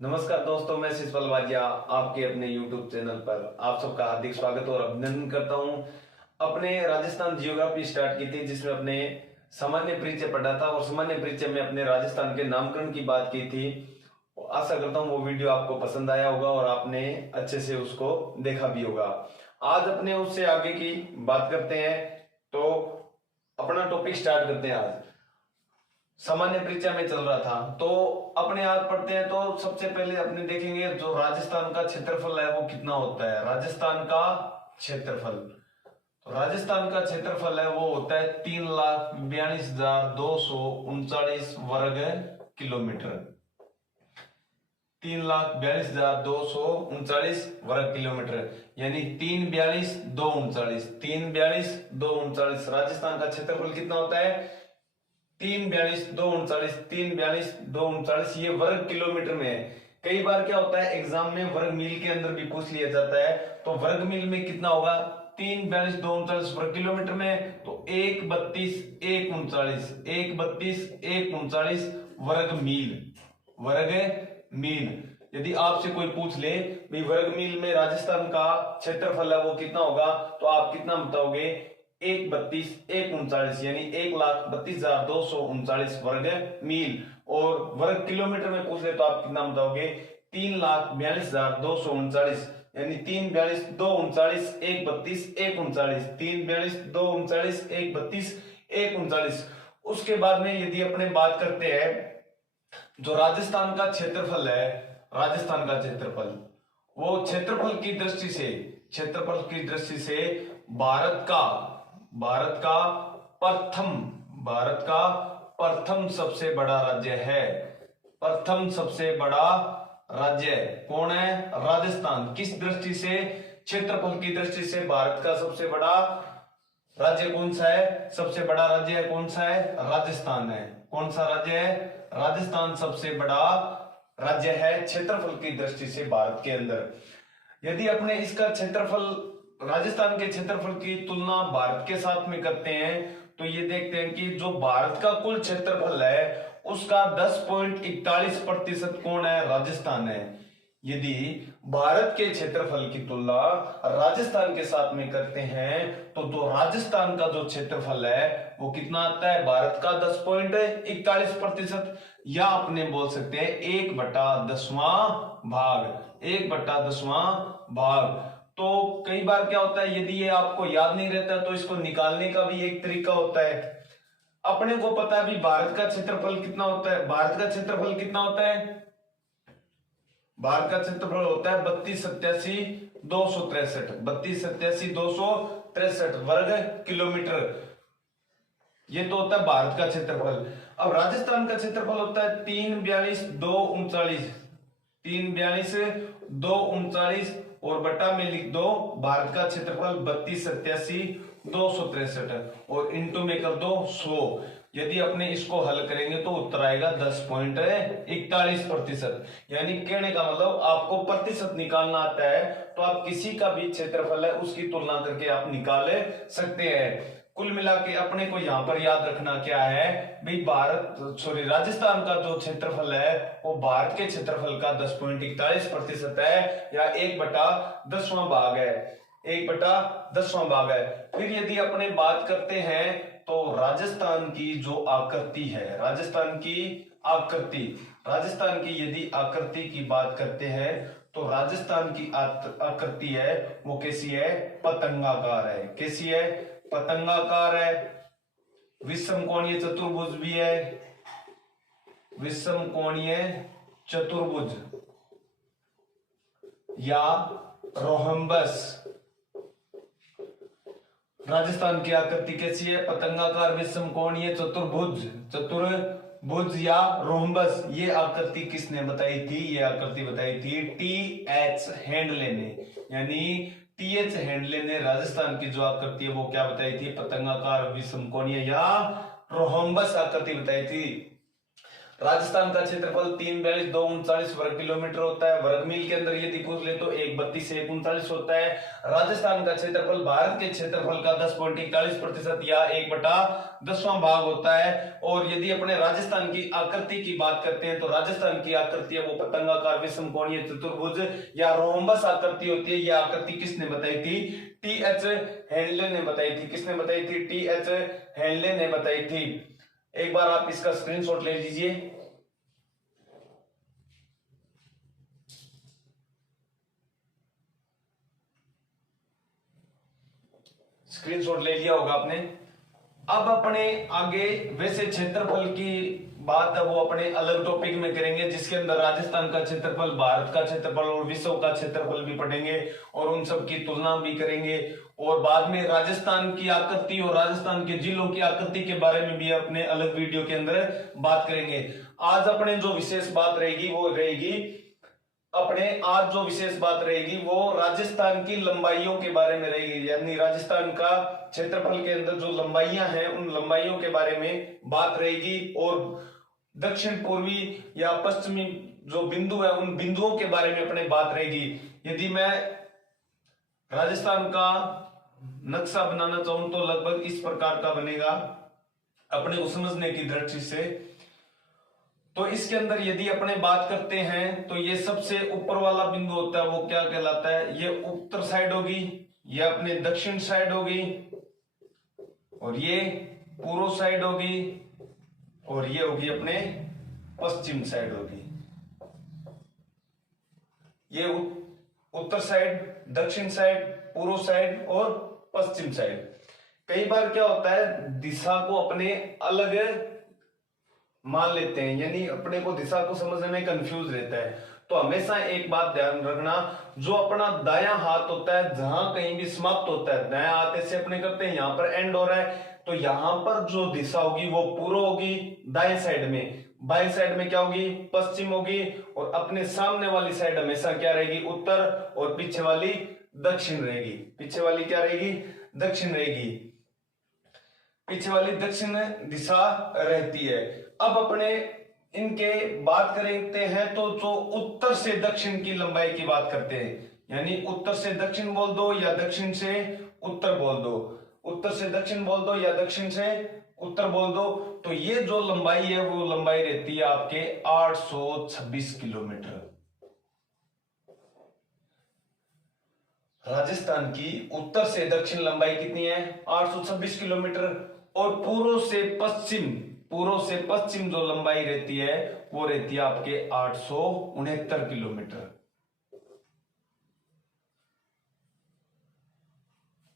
नमस्कार दोस्तों, मैं शिशपाल वाजिया आपके अपने YouTube चैनल पर आप सबका हार्दिक स्वागत और अभिनंदन करता हूं। अपने राजस्थान जियोग्राफी स्टार्ट की थी जिसमें अपने सामान्य परिचय पढ़ा था और सामान्य परिचय में अपने राजस्थान के नामकरण की बात की थी। आशा करता हूं वो वीडियो आपको पसंद आया होगा और आपने अच्छे से उसको देखा भी होगा। आज अपने उससे आगे की बात करते हैं, तो अपना टॉपिक स्टार्ट करते हैं। आज सामान्य परिचय में चल रहा था तो अपने आप पढ़ते हैं। तो सबसे पहले अपने देखेंगे जो राजस्थान का क्षेत्रफल है वो कितना होता है। राजस्थान का क्षेत्रफल, तो राजस्थान का क्षेत्रफल है वो होता है 3,42,239 वर्ग किलोमीटर। 3,42,239 वर्ग किलोमीटर यानी 3,42,239। 3,42,239 राजस्थान का क्षेत्रफल कितना होता है? 3,42,239। 3,42,239 ये वर्ग किलोमीटर में है। कई बार क्या होता है एग्जाम में वर्ग मील के अंदर भी पूछ लिया जाता है, तो वर्ग मील में कितना होगा? 3,42,239 वर्ग किलोमीटर में, तो 1,32,139 1,32,139 वर्ग मील। वर्ग मील यदि आपसे कोई पूछ ले भाई वर्ग मील में राजस्थान का क्षेत्रफल है वो कितना होगा, तो आप कितना बताओगे? 1,32,139 यानी 1,32,239 वर्ग मील। और वर्ग किलोमीटर में पूछ ले तो आप कितना बताओगे? 3,42,239 यानी 3,42,239 1,32,139 3,42,239 1,32,139। उसके बाद में यदि अपने बात करते हैं जो राजस्थान का क्षेत्रफल है, राजस्थान का क्षेत्रफल वो क्षेत्रफल की दृष्टि से भारत का प्रथम सबसे बड़ा राज्य है। प्रथम सबसे बड़ा राज्य कौन है? राजस्थान। किस दृष्टि से? क्षेत्रफल की दृष्टि से भारत का सबसे बड़ा राज्य कौन सा है? सबसे बड़ा राज्य है कौन सा है? राजस्थान है। कौन सा राज्य है? राजस्थान सबसे बड़ा राज्य है क्षेत्रफल की दृष्टि से भारत के अंदर। यदि अपने इसका क्षेत्रफल राजस्थान के क्षेत्रफल की तुलना भारत के साथ में करते हैं तो ये देखते हैं कि जो भारत का कुल क्षेत्रफल है उसका 10.41% कौन है? राजस्थान है। यदि भारत के क्षेत्रफल की तुलना राजस्थान के साथ में करते हैं तो राजस्थान का जो क्षेत्रफल है वो कितना आता है? भारत का 10.41%, या अपने बोल सकते हैं 1/10वां भाग। 1/10वां भाग। तो कई बार क्या होता है यदि ये आपको याद नहीं रहता तो इसको निकालने का भी एक तरीका होता है। अपने को पता है भी भारत का क्षेत्रफल कितना होता है। भारत का क्षेत्रफल कितना होता है? भारत का क्षेत्रफल होता है 32,87,263 32,87,263 वर्ग किलोमीटर। ये तो होता है भारत का क्षेत्रफल। अब राजस्थान का क्षेत्रफल होता है 3,42,239 3,42,239 और बटा में लिख दो भारत का क्षेत्रफल 32,87,263 और इंटू में कर दो 100। यदि अपने इसको हल करेंगे तो उत्तर आएगा 10.41%। यानी कहने का मतलब आपको प्रतिशत निकालना आता है तो आप किसी का भी क्षेत्रफल है उसकी तुलना करके आप निकाल सकते हैं। कुल मिला के अपने को यहाँ पर याद रखना क्या है भाई राजस्थान का जो क्षेत्रफल है वो भारत के क्षेत्रफल का 10.41% है या 1/10वां भाग है। 1/10वां भाग है। फिर यदि अपने बात करते हैं तो राजस्थान की जो आकृति है, राजस्थान की यदि आकृति की बात करते हैं तो राजस्थान की आकृति है वो कैसी है? पतंगाकार है। कैसी है? पतंगाकार है। विषम कोणीय चतुर्भुज भी है। विषम कोणीय चतुर्भुज या रोहम्बस। राजस्थान की आकृति कैसी है? पतंगाकार, विषम कोणीय चतुर्भुज या रोहम्बस। ये आकृति किसने बताई थी? ये आकृति बताई थी टी.एच. हैंडले ने। यानी टी.एच. हैंडले ने राजस्थान की जो आकृति है वो क्या बताई थी? पतंगाकार, विषम कोणीय या रोहम्बस आकृति बताई थी। राजस्थान का क्षेत्रफल 342 वर्ग किलोमीटर होता है। वर्ग मील के अंदर यदि पूछ ले तो 132 से 139 होता है। राजस्थान का क्षेत्रफल भारत के क्षेत्रफल का 10.41% या 1/10वां भाग होता है। और यदि अपने राजस्थान की आकृति की बात करते हैं तो राजस्थान की आकृति है वो पतंगाकार विषमकोणीय चतुर्भुज या रोम्बस आकृति होती है। यह आकृति किसने बताई थी? टी.एच. हेनले ने बताई थी। किसने बताई थी? टी.एच. हेनले ने बताई थी। एक बार आप इसका स्क्रीनशॉट ले लीजिए। स्क्रीनशॉट ले लिया होगा आपने। अब अपने आगे वैसे क्षेत्रफल की बात है वो अपने अलग टॉपिक में करेंगे, जिसके अंदर राजस्थान का क्षेत्रफल, भारत का क्षेत्रफल और विश्व का क्षेत्रफल भी पढ़ेंगे और उन सब की तुलना भी करेंगे। और बाद में राजस्थान की आकृति और राजस्थान के जिलों की आकृति के बारे में भी अपने अलग वीडियो के अंदर बात करेंगे। आज अपने जो विशेष बात रहेगी वो रहेगी वो राजस्थान की लंबाइयों के बारे में रहेगी। यानी राजस्थान का क्षेत्रफल के अंदर जो लंबाइयां हैं उन लंबाइयों के बारे में बात रहेगी। और दक्षिण पूर्वी या पश्चिमी जो बिंदु है उन बिंदुओं के बारे में अपने बात रहेगी। यदि मैं राजस्थान का नक्शा बनाना चाहूं तो लगभग इस प्रकार का बनेगा अपने को समझने की दृष्टि से। तो इसके अंदर यदि अपने बात करते हैं तो ये सबसे ऊपर वाला बिंदु होता है वो क्या कहलाता है? ये उत्तर साइड होगी, ये अपने दक्षिण साइड होगी, और ये पूर्व साइड होगी, और ये होगी अपने पश्चिम साइड होगी। ये उत्तर साइड, दक्षिण साइड, पूर्व साइड और पश्चिम साइड। कई बार क्या होता है दिशा को अपने अलग मान लेते हैं, यानी अपने को दिशा को समझने में कंफ्यूज रहता है। तो हमेशा एक बात ध्यान रखना, जो अपना दायां हाथ होता है जहां कहीं भी समाप्त होता है, दायां हाथ ऐसे अपने करते हैं यहां पर एंड हो रहा है, तो यहां पर जो दिशा होगी वो पूर्व होगी दाएं साइड में, बाएं साइड में क्या होगी? पश्चिम होगी। और अपने सामने वाली साइड हमेशा क्या रहेगी? उत्तर। और पीछे वाली दक्षिण रहेगी। पीछे वाली क्या रहेगी? दक्षिण रहेगी। पीछे वाली दक्षिण दिशा रहती है। अब अपने इनके बात करते हैं तो जो उत्तर से दक्षिण की लंबाई की बात करते हैं, यानी उत्तर से दक्षिण बोल दो या दक्षिण से उत्तर बोल दो, उत्तर से दक्षिण बोल दो या दक्षिण से उत्तर बोल दो, तो ये जो लंबाई है वो लंबाई रहती है आपके 826 किलोमीटर। राजस्थान की उत्तर से दक्षिण लंबाई कितनी है? 826 किलोमीटर। और पूर्व से पश्चिम जो लंबाई रहती है वो रहती है आपके 869 किलोमीटर।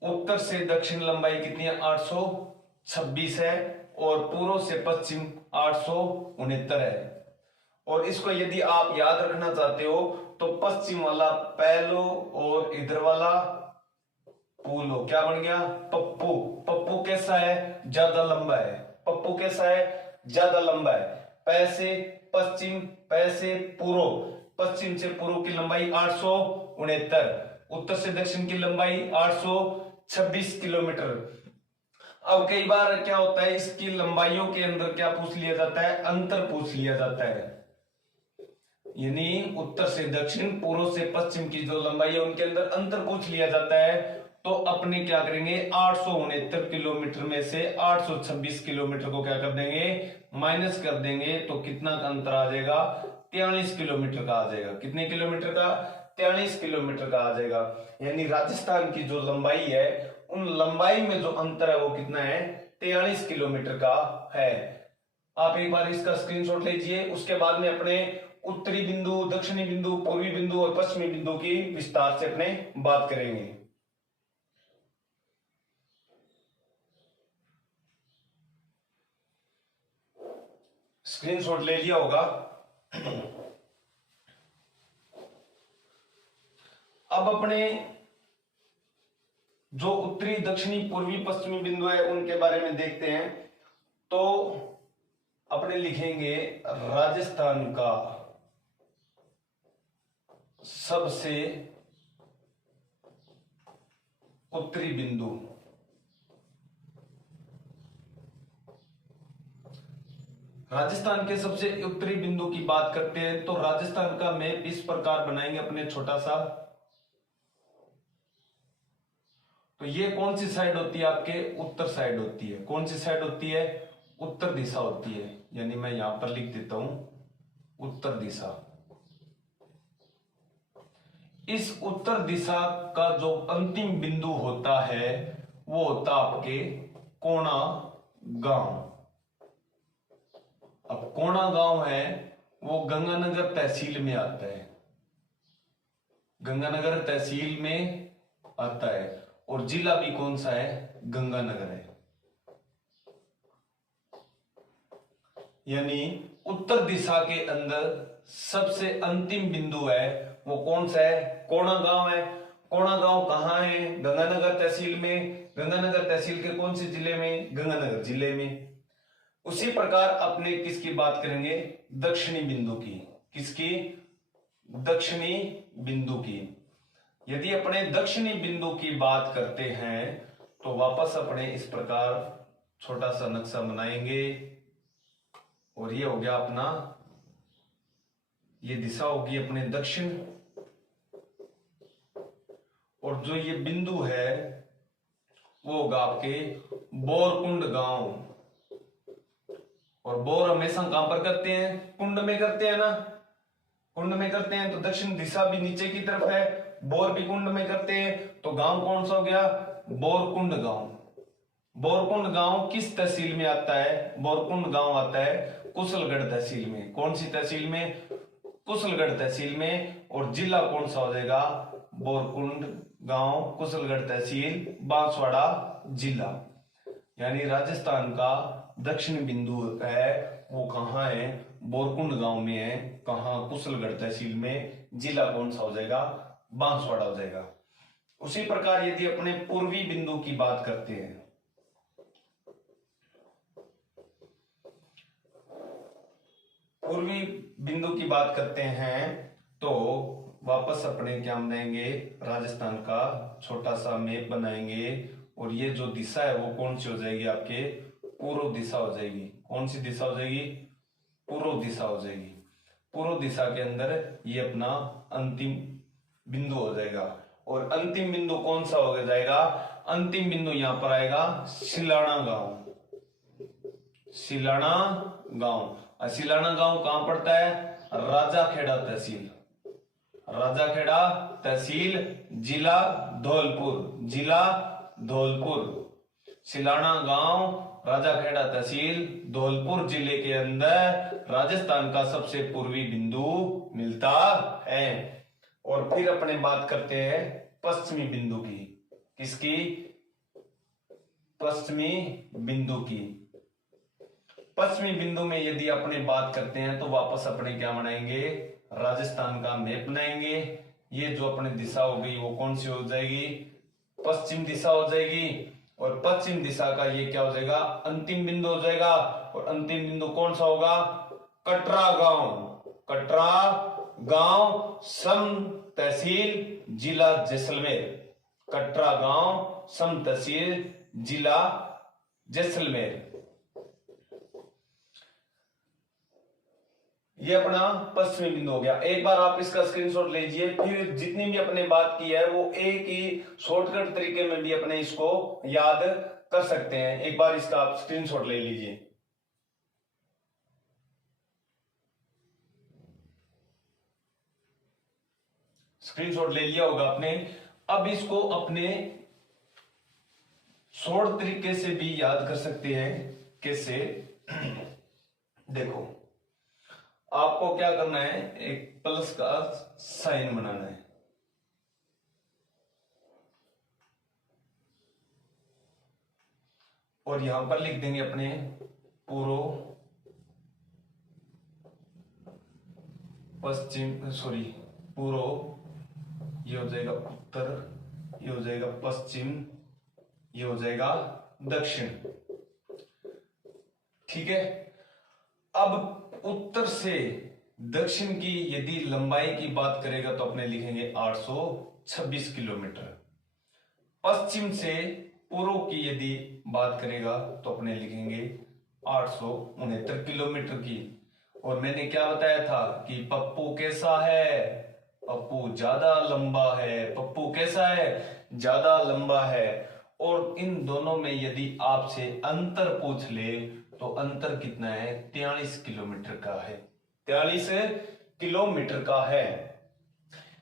उत्तर से दक्षिण लंबाई कितनी है? 826 है। और पूर्व से पश्चिम 869 है। और इसको यदि आप याद रखना चाहते हो तो पश्चिम वाला पहलो और इधर वाला पूलो क्या बन गया? पप्पू। पप्पू कैसा है? ज्यादा लंबा है। पप्पू कैसा है? ज्यादा लंबा है। पै से पश्चिम, पै से पूर्व, पश्चिम से पूर्व की लंबाई 869, उत्तर से दक्षिण की लंबाई 826 किलोमीटर। अब कई बार क्या होता है इसकी लंबाइयों के अंदर क्या पूछ लिया जाता है? अंतर पूछ लिया जाता है। यानी उत्तर से दक्षिण, पूर्व से पश्चिम की जो लंबाई है उनके अंदर अंतर पूछ लिया जाता है। तो अपने क्या करेंगे? 869 किलोमीटर में से 826 किलोमीटर को क्या कर देंगे? माइनस कर देंगे। तो कितना का अंतर आ जाएगा? 43 किलोमीटर का आ जाएगा। कितने किलोमीटर का? 43 किलोमीटर का आ जाएगा। यानी राजस्थान की जो लंबाई है उन लंबाई में जो अंतर है वो कितना है? 43 किलोमीटर का है। आप एक बार इसका स्क्रीनशॉट लीजिए। उसके बाद में अपने उत्तरी बिंदु, दक्षिणी बिंदु, पूर्वी बिंदु और पश्चिमी बिंदु की विस्तार से अपने बात करेंगे। स्क्रीनशॉट ले लिया होगा। अब अपने जो उत्तरी, दक्षिणी, पूर्वी, पश्चिमी बिंदु है उनके बारे में देखते हैं। तो अपने लिखेंगे राजस्थान का सबसे उत्तरी बिंदु राजस्थान के सबसे उत्तरी बिंदु की बात करते हैं तो राजस्थान का मैप इस प्रकार बनाएंगे अपने छोटा सा। तो ये कौन सी साइड होती है आपके, उत्तर साइड होती है। कौन सी साइड होती है, उत्तर दिशा होती है। यानी मैं यहां पर लिख देता हूं उत्तर दिशा। इस उत्तर दिशा का जो अंतिम बिंदु होता है वो होता आपके कोणा गांव। अब कोणा गांव है वो गंगानगर तहसील में आता है, गंगानगर तहसील में आता है। और जिला भी कौन सा है, गंगानगर है। यानी उत्तर दिशा के अंदर सबसे अंतिम बिंदु है वो कौन सा है, कोणा गांव है। कोणा गांव कहां है, गंगानगर तहसील में। गंगानगर तहसील के कौन से जिले में, गंगानगर जिले में। उसी प्रकार अपने किसकी बात करेंगे, दक्षिणी बिंदु की। किसकी, दक्षिणी बिंदु की। यदि अपने दक्षिणी बिंदु की बात करते हैं तो वापस अपने इस प्रकार छोटा सा नक्शा बनाएंगे। और ये हो गया अपना, ये दिशा होगी अपने दक्षिण। और जो ये बिंदु है वो होगा आपके बोरकुंड गांव। और बोर हमेशा कहां पर करते हैं, कुंड में करते हैं ना, कुंड में करते हैं। तो दक्षिण दिशा भी नीचे की तरफ है, बोर भी कुंड में करते हैं। तो गांव कौन सा हो गया, बोरकुंड गांव। बोरकुंड गांव किस तहसील में आता है, बोरकुंड गांव आता है कुशलगढ़ तहसील में। कौन सी तहसील में, कुशलगढ़ तहसील में। और जिला कौन सा हो जाएगा, बोरकुंड गांव, कुशलगढ़ तहसील, बांसवाड़ा जिला। यानी राजस्थान का दक्षिण बिंदु है वो कहां है, बोरकुंड गांव में है। कहां, कुशलगढ़ तहसील में। जिला कौन सा हो जाएगा, बांसवाड़ा हो जाएगा। उसी प्रकार यदि अपने पूर्वी बिंदु की बात करते हैं, पूर्वी बिंदु की बात करते हैं तो वापस अपने क्या बनाएंगे, राजस्थान का छोटा सा मैप बनाएंगे। और ये जो दिशा है वो कौन सी हो जाएगी आपके, पूर्व दिशा हो जाएगी। कौन सी दिशा हो जाएगी, पूर्व दिशा हो जाएगी। पूर्व दिशा के अंदर ये अपना अंतिम बिंदु हो जाएगा। और अंतिम बिंदु कौन सा हो जाएगा, अंतिम बिंदु यहां पर आएगा सिलाना गांव। सिलाना गांव। सिलाना गांव कहां पड़ता है, राजाखेड़ा तहसील। राजाखेड़ा तहसील, जिला धौलपुर। जिला धौलपुर। सिलाना गांव, राजाखेड़ा तहसील, धौलपुर जिले के अंदर राजस्थान का सबसे पूर्वी बिंदु मिलता है। और फिर अपने बात करते हैं पश्चिमी बिंदु की। किसकी, पश्चिमी बिंदु की। पश्चिमी बिंदु में यदि अपने बात करते हैं तो वापस अपने क्या बनाएंगे, राजस्थान का मैप बनाएंगे। ये जो अपने दिशा हो गई वो कौन सी हो जाएगी, पश्चिम दिशा हो जाएगी। और पश्चिम दिशा का ये क्या हो जाएगा, अंतिम बिंदु हो जाएगा। और अंतिम बिंदु कौन सा होगा, कटरा गांव। कटरा गांव, सम तहसील, जिला जैसलमेर। कटरा गांव, सम तहसील, जिला जैसलमेर। ये अपना पश्चिमी बिंदु हो गया। एक बार आप इसका स्क्रीनशॉट लीजिए, फिर जितनी भी अपने बात की है वो एक ही शॉर्टकट तरीके में भी अपने इसको याद कर सकते हैं। एक बार इसका आप स्क्रीनशॉट ले लीजिए। स्क्रीनशॉट ले लिया होगा आपने। अब इसको अपने शॉर्ट तरीके से भी याद कर सकते हैं। कैसे, देखो आपको क्या करना है, एक प्लस का साइन बनाना है। और यहां पर लिख देंगे अपने पूर्व पश्चिम, सॉरी पूर्व, ये हो जाएगा उत्तर, ये हो जाएगा पश्चिम, ये हो जाएगा दक्षिण। ठीक है। अब उत्तर से दक्षिण की यदि लंबाई की बात करेगा तो अपने लिखेंगे 826 किलोमीटर। पश्चिम से पूर्व की यदि बात करेगा तो अपने लिखेंगे 869 किलोमीटर की। और मैंने क्या बताया था कि पप्पू कैसा है, पप्पू ज्यादा लंबा है, पप्पू कैसा है, ज्यादा लंबा है। और इन दोनों में यदि आपसे अंतर पूछ ले तो अंतर कितना है, 43 किलोमीटर का है, 43 किलोमीटर का है।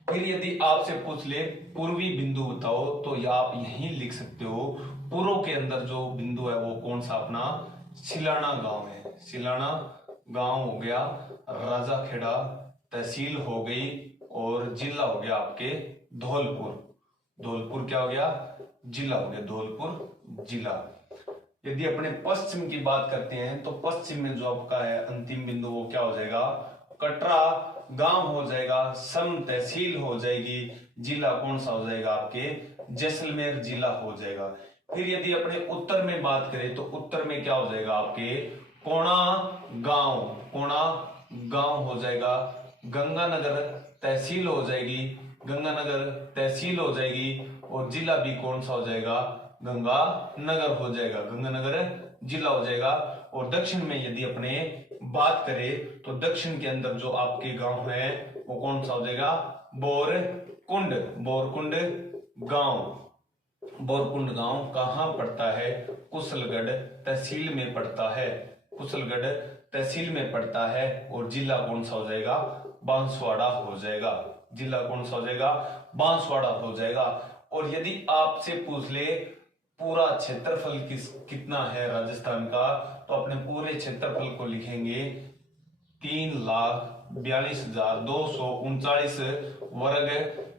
फिर यदि आपसे पूछ ले पूर्वी बिंदु बताओ तो आप यहीं लिख सकते हो, पूर्व के अंदर जो बिंदु है वो कौन सा, अपना सिलाना गांव है। सिलाना गांव हो गया, राजाखेड़ा तहसील हो गई, और जिला हो गया आपके धौलपुर। धौलपुर क्या हो गया, जिला हो गया, धौलपुर जिला। यदि अपने पश्चिम की बात करते हैं तो पश्चिम में जो आपका है अंतिम बिंदु वो क्या हो जाएगा, कटरा गांव हो जाएगा, सम तहसील हो जाएगी, जिला कौन सा हो जाएगा आपके जैसलमेर जिला हो जाएगा। फिर यदि अपने उत्तर में बात करें तो उत्तर में क्या हो जाएगा आपके कोणा गांव, कोणा गांव हो जाएगा, गंगानगर तहसील हो जाएगी, गंगानगर तहसील हो जाएगी, और जिला भी कौन सा हो जाएगा, गंगानगर हो जाएगा, गंगानगर जिला हो जाएगा। और दक्षिण में यदि अपने बात करें तो दक्षिण के अंदर जो आपके गांव है वो कौन सा हो जाएगा, बोरकुंड, बोरकुंड गांव। बोरकुंड गांव कहां पड़ता है, कुशलगढ़ तहसील में पड़ता है, कुशलगढ़ तहसील में पड़ता है। और जिला कौन सा हो जाएगा, बांसवाड़ा हो जाएगा, जिला कौन सा हो जाएगा, बांसवाड़ा हो जाएगा। और यदि आपसे पूछ ले पूरा क्षेत्रफल कितना है राजस्थान का, तो अपने पूरे क्षेत्रफल को लिखेंगे 3,42,239 वर्ग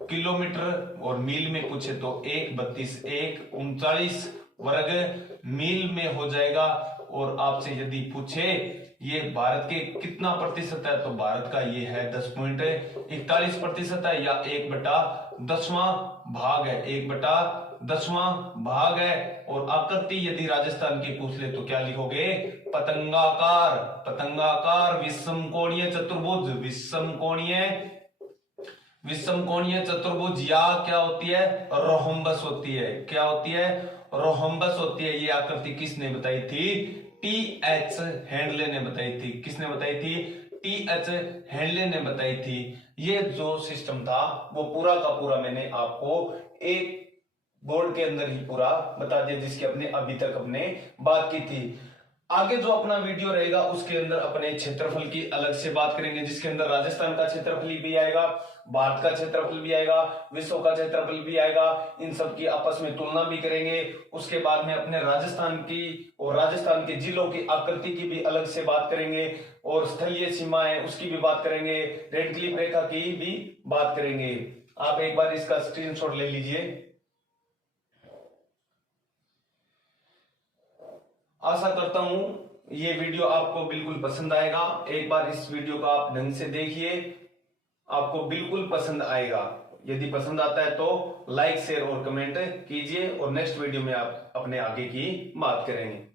किलोमीटर, और मील में पूछे तो 1,32,139 वर्ग मील में हो जाएगा। और आपसे यदि पूछे ये भारत के कितना प्रतिशत है, तो भारत का ये है 10.41% है, या 1/10वां भाग है, 1/10वां भाग है। और आकृति यदि राजस्थान की पूछ ले तो क्या लिखोगे, पतंगाकार, पतंगाकार विषमकोणीय चतुर्भुज, विषमकोणीय चतुर्भुज, या क्या होती है, रोहम्बस होती है, क्या होती है, रोहम्बस होती है। ये आकृति किसने बताई थी, टी.एच. हेंडले ने बताई थी, किसने बताई थी, टी.एच. हेंडले ने बताई थी। ये जो सिस्टम था वो पूरा का पूरा मैंने आपको एक बोर्ड के अंदर ही पूरा बता दिया, जिसकी अपने अभी तक अपने बात की थी। आगे जो अपना वीडियो रहेगा उसके अंदर अपने क्षेत्रफल की अलग से बात करेंगे, जिसके अंदर राजस्थान का क्षेत्रफल भी आएगा, भारत का क्षेत्रफल भी आएगा, विश्व का क्षेत्रफल भी आएगा, इन सब की आपस में तुलना भी करेंगे। उसके बाद में अपने राजस्थान की और राजस्थान के जिलों की आकृति की भी अलग से बात करेंगे, और स्थलीय सीमाएं उसकी भी बात करेंगे, रेड क्लिफ रेखा की भी बात करेंगे। आप एक बार इसका स्क्रीनशॉट ले लीजिए। आशा करता हूं ये वीडियो आपको बिल्कुल पसंद आएगा। एक बार इस वीडियो को आप ढंग से देखिए, आपको बिल्कुल पसंद आएगा। यदि पसंद आता है तो लाइक शेयर और कमेंट कीजिए, और नेक्स्ट वीडियो में आप अपने आगे की बात करेंगे।